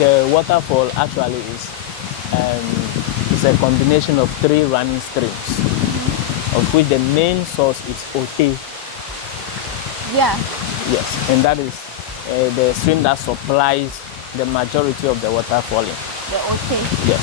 the waterfall actually is a combination of 3 running streams, of which the main source is Ote. Yeah. Yes, and that is the stream that supplies the majority of the water falling. The Ote. Yes.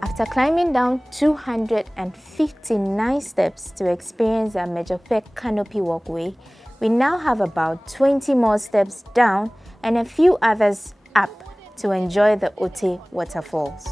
After climbing down 259 steps to experience the Amedzofe canopy walkway, we now have about 20 more steps down and a few others up to enjoy the Ote waterfalls.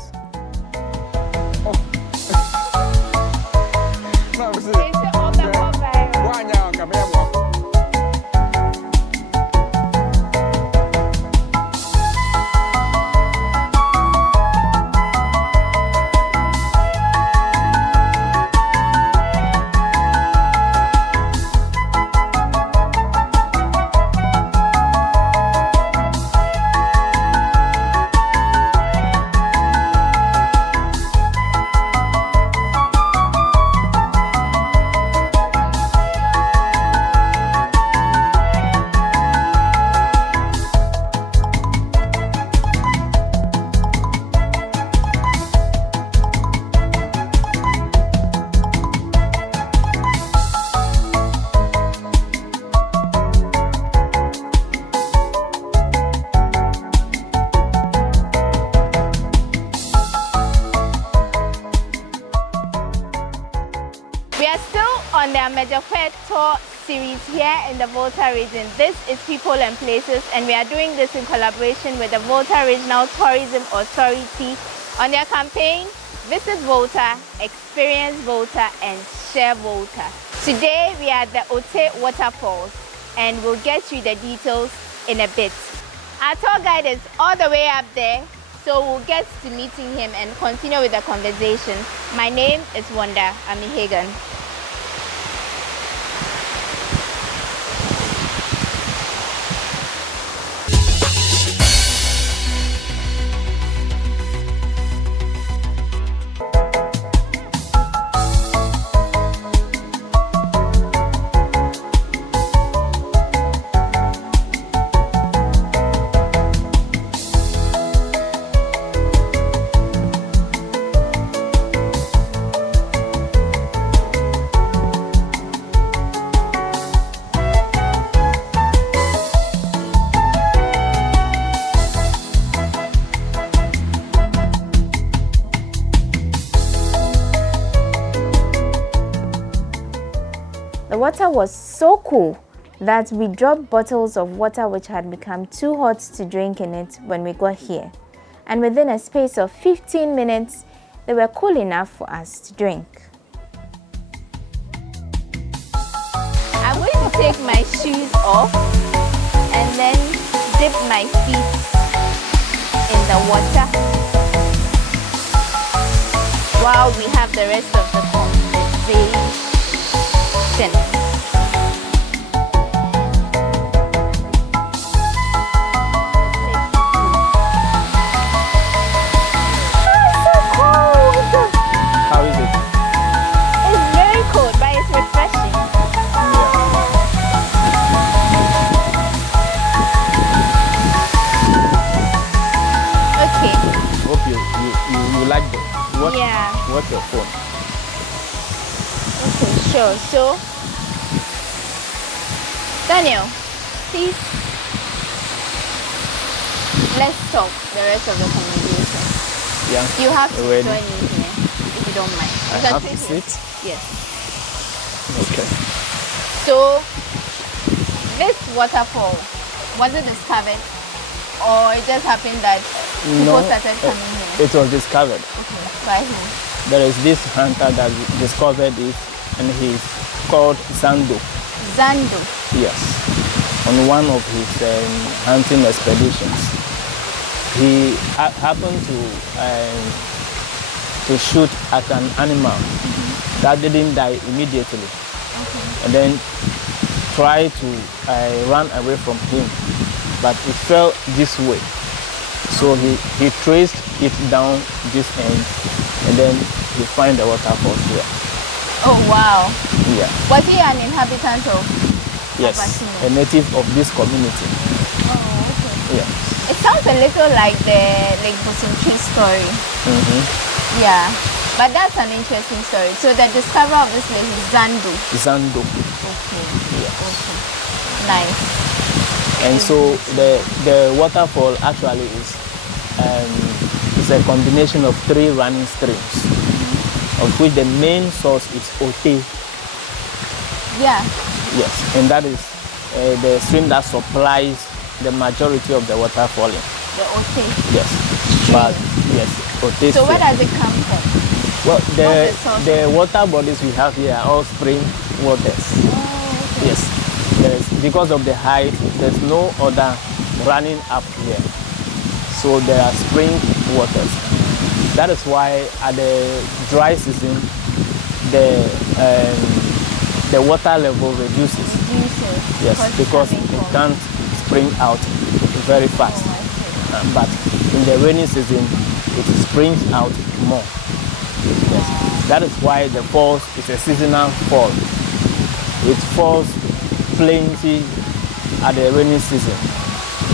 On the Amedzofe tour series here in the Volta region. This is People and Places, and we are doing this in collaboration with the Volta Regional Tourism Authority on their campaign Visit Volta, Experience Volta and Share Volta. Today we are at the Ote waterfalls and we'll get you the details in a bit. Our tour guide is all the way up there, so we'll get to meeting him and continue with the conversation. My name is Wonder Ami Hagan. The water was so cool that we dropped bottles of water which had become too hot to drink in it when we got here. And within a space of 15 minutes, they were cool enough for us to drink. I'm going to take my shoes off and then dip my feet in the water while we have the rest of the conversation. Sure. So, Daniel, please, let's talk the rest of the conversation. Yeah. You have to Ready. join me here, if you don't mind. You I can have to sit here. sit? Yes. Okay. So, this waterfall, was it discovered, or it just happened that people started coming here? It was discovered. Okay, by whom? There is this hunter that discovered it, and he's called Zando. Zando. Yes. On one of his hunting expeditions, he happened to shoot at an animal that didn't die immediately, and then tried to run away from him, but it fell this way. So he traced it down this end, and then he find the waterfalls here. Oh wow. Yeah. Was he an inhabitant of? Yes, Abasino? a native of this community. Oh, okay. Yeah. It sounds a little like the Lake Bosunchi story. Yeah, but that's an interesting story. So the discoverer of this place is Zando. Zando. Okay. Yes. Okay. Nice. And so the waterfall actually is a combination of 3 running streams, of which the main source is Ote. Yeah. Yes, and that is the stream that supplies the majority of the water falling. The Ote. Yes, but yes, Ote. So where stream. does it come from? Well, What's the source? the water bodies we have here are all spring waters. Oh, okay. Yes, because of the height, there's no other running up here. So there are spring waters. That is why at the dry season, the water level reduces. Yes, because it can't spring out very fast. But in the rainy season, it springs out more. Yes. That is why the falls is a seasonal fall. It falls plenty at the rainy season.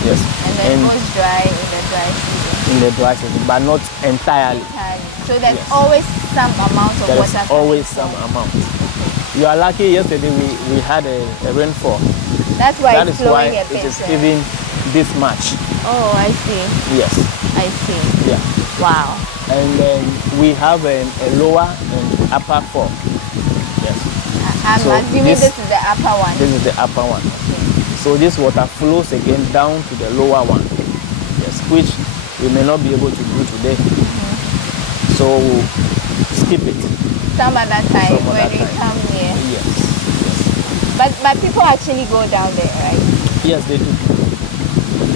Yes. And then it goes dry in the dry season. In the dry season, but not entirely. So there's always some amount of water. There's always some amount. You are lucky. Yesterday we had a rainfall. That's why that it's is why flowing a bit. It is even this much. Oh, I see. Yes. I see. Yeah. Wow. And then we have a lower and upper fall. Yes. I'm assuming this is the upper one. This is the upper one. Okay. So this water flows again down to the lower one. Yes, which we may not be able to do today. So we'll skip it. Some other time when we come here. Yes. But people actually go down there, right? Yes, they do.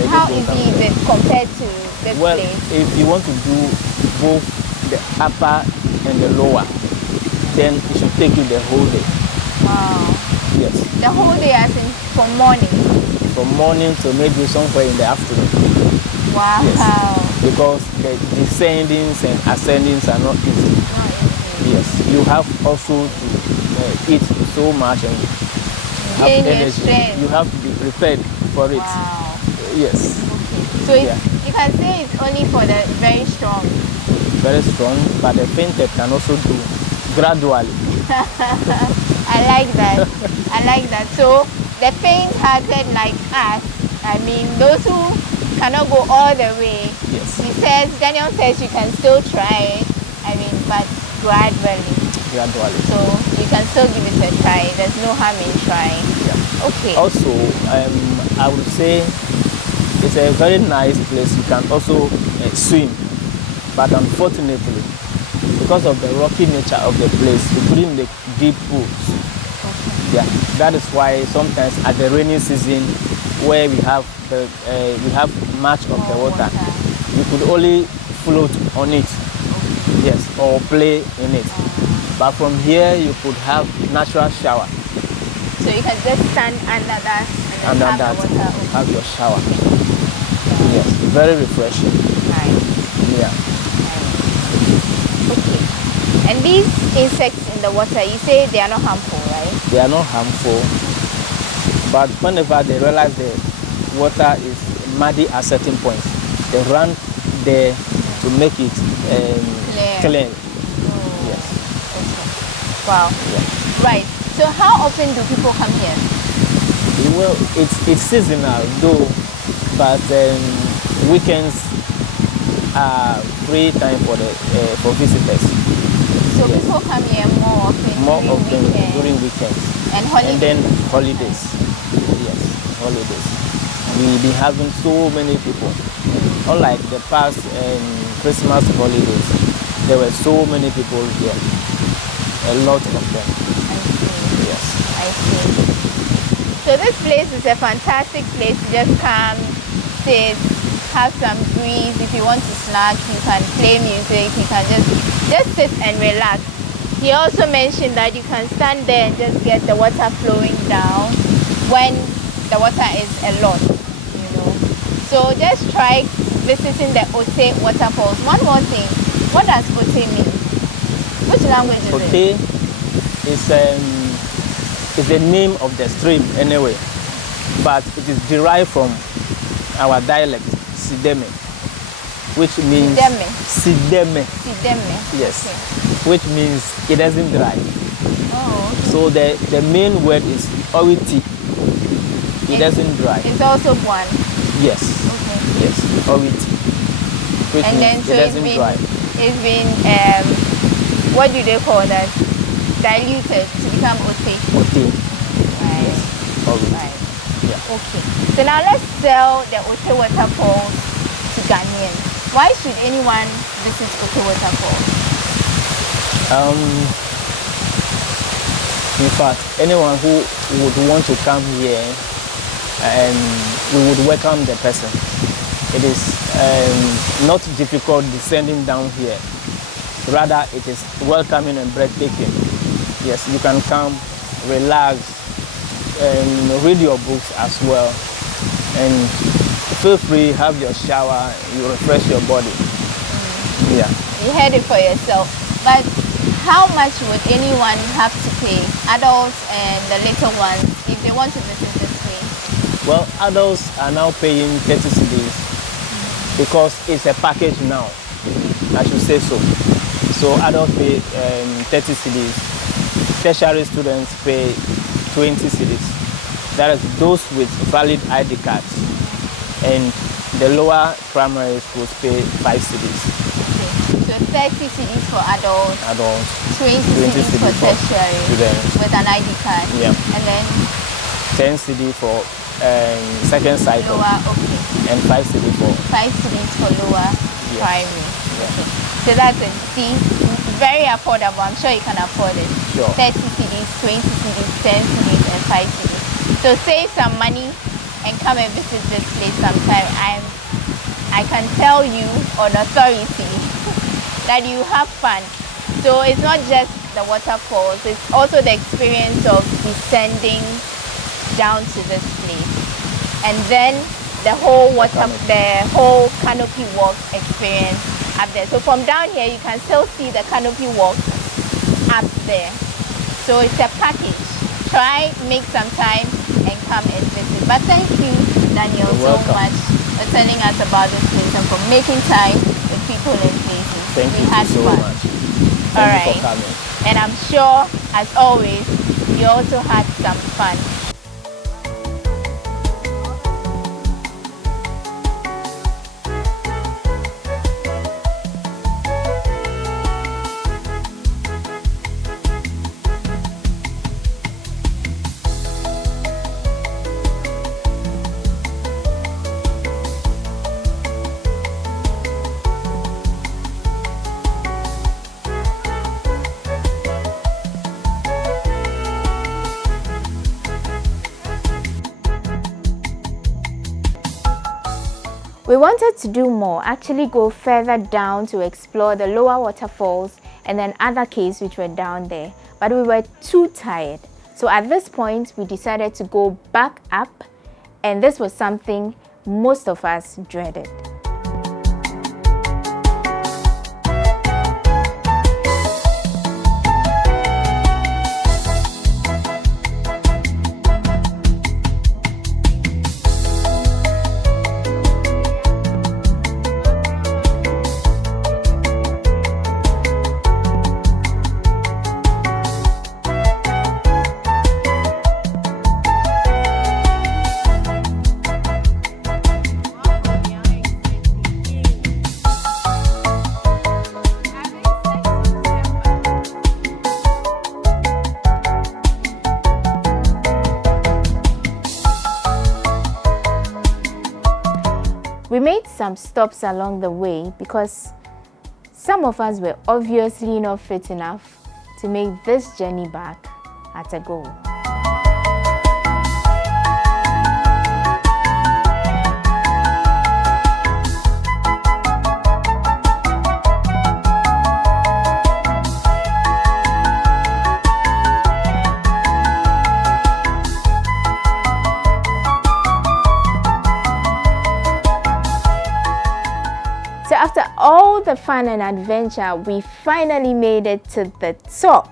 How easy is it compared to this well, place? if you want to do both the upper and the lower, then it should take you the whole day. Wow. Yes. The whole day, as in from morning? From morning to maybe somewhere in the afternoon. Wow. Yes. Because the descendings and ascendings are not easy. Yes. You have also to eat so much and have energy. You have to be prepared for it. Wow. Yes. Okay. So you can say it's only for the very strong. Very strong, but the fainted can also do gradually. I like that. I like that. So the faint-hearted like us, I mean those who cannot go all the way. Yes. Daniel says you can still try it. I mean, but gradually. Gradually. So you can still give it a try. There's no harm in trying. Yeah. Okay. Also, I would say it's a very nice place. You can also swim, but unfortunately, because of the rocky nature of the place, you couldn't make deep pools. Okay. Yeah, that is why sometimes at the rainy season, where we have much of the water, you could only float on it. Okay. Yes, or play in it. But from here, you could have natural shower. So you can just stand under that and have your shower. Yes, very refreshing. Nice. Yeah. Nice. Okay. And these insects in the water, you say they are not harmful, right? They are not harmful, but whenever they realize the water is muddy at certain points, they run there to make it clean. Oh. Yes. Okay. Wow. Yeah. Right. So how often do people come here? Well, it's seasonal though, but weekends are free time for visitors. So people come here more often during weekends. And holidays. And then holidays. Yes, holidays. We've been having so many people. Unlike the past Christmas holidays, there were so many people here. A lot of them. I see. So this place is a fantastic place to just come, sit, have some breeze. If you want to snack, you can play music, you can just sit and relax. He also mentioned that you can stand there and just get the water flowing down when the water is a lot, you know. So just try visiting the Ote waterfalls. One more thing, what does Ote mean? Which language is it? Ote is the name of the stream anyway, but it is derived from our dialect, Sideme, which means Sideme. Yes, okay. Which means it doesn't dry. Oh, okay. So the main word is Oriti. It doesn't dry. It's also one. Yes. Okay. Yes, Oriti. Which and means then so it doesn't dry. It's been what do they call that? Diluted to become Ote. Ote. Right. Yes. Oriti. Right. Yeah. Okay. So now let's sell the Ote waterfalls to Ghanaians. Why should anyone visit Ote waterfalls? In fact, anyone who would want to come here, we would welcome the person. It is not difficult descending down here. Rather, it is welcoming and breathtaking. Yes, you can come, relax, and read your books as well. And feel free, have your shower, you refresh your body. Yeah. You heard it for yourself. But how much would anyone have to pay, adults and the little ones, if they want to visit this place? Well, adults are now paying 30 cedis because it's a package now. I should say so. So adults pay 30 cedis. Tertiary students pay 20 cedis. That is those with valid ID cards. And the lower primary schools pay 5 cedis. Okay. So 30 cedis for adults. 20 cedis for tertiary students with an ID card. Yeah. And then 10 cedis for second cycle. Lower, okay. And 5 cedis for 5 cedis for lower primary. Yeah. Okay. So that's it. See, very affordable. I'm sure you can afford it. Sure. 30 cedis, 20 cedis, 10 cedis, and 5 cedis. So save some money and come and visit this place sometime. I can tell you on authority that you have fun. So it's not just the waterfalls, it's also the experience of descending down to this place. And then the whole canopy walk experience up there. So from down here you can still see the canopy walk up there. So it's a package. Try, make some time and come and visit. But thank you, Daniel, so much for telling us about this place and for making time with people and places. Thank you so much. Thank you for coming. And I'm sure, as always, you also had some fun. We wanted to do more, actually go further down to explore the lower waterfalls and then other caves which were down there, but we were too tired. So at this point, we decided to go back up, and this was something most of us dreaded. We made some stops along the way because some of us were obviously not fit enough to make this journey back at a go. So after all the fun and adventure, we finally made it to the top.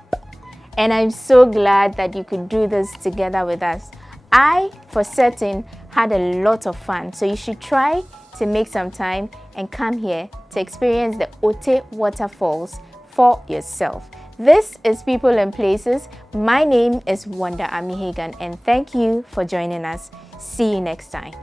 And I'm so glad that you could do this together with us. I, for certain, had a lot of fun. So you should try to make some time and come here to experience the Ote waterfalls for yourself. This is People and Places. My name is Wonder Ami Hagan, and thank you for joining us. See you next time.